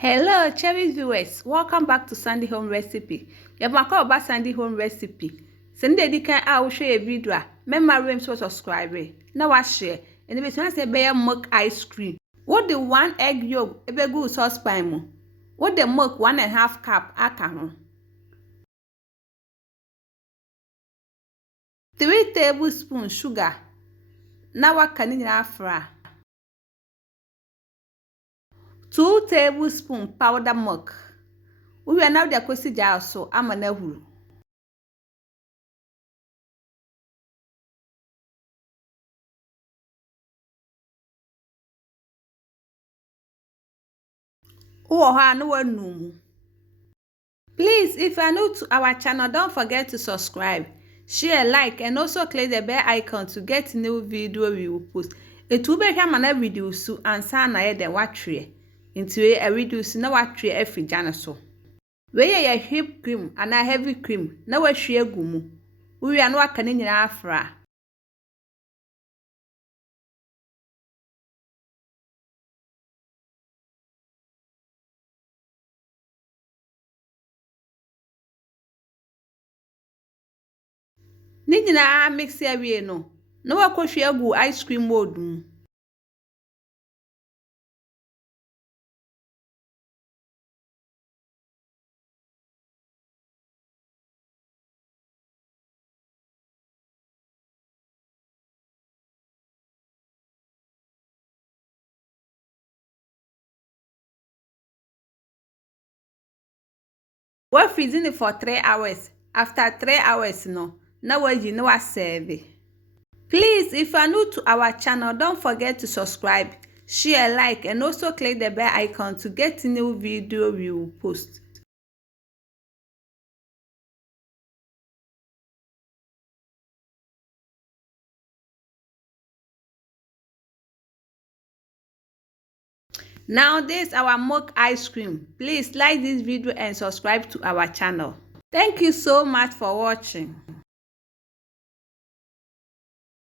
Hello, cherry viewers. Welcome back to Sandy Home Recipe. You're about Sandy Home Recipe. Send the can I share a video. Remember, room so subscribe. Now I share. And if you say bear milk ice cream. What the 1 egg yolk? A big good saucepan. What the milk 1.5 cup? Aka 3 tablespoons sugar. Now I can in afra. 2 tablespoons powder milk. We are now the question jar so I'm an ehuru. Please, if you are new to our channel, don't forget to subscribe, share, like, and also click the bell icon to get new video we will post. It will be here na video so and sana the watchre into a reduce na watchre every jana so. We ya whipped cream and a heavy cream na we share gumu. We are no aka ni nyina afra. Ni nyina mix ya wie no. Na we kohwe agu ice cream mold mu. We're freezing it for 3 hours. After 3 hours, now we know what serve. Please, if you are new to our channel, don't forget to subscribe, share, like, and also click the bell icon to get new video we will post. Now this is our milk ice cream. Please like this video and subscribe to our channel. Thank you so much for watching.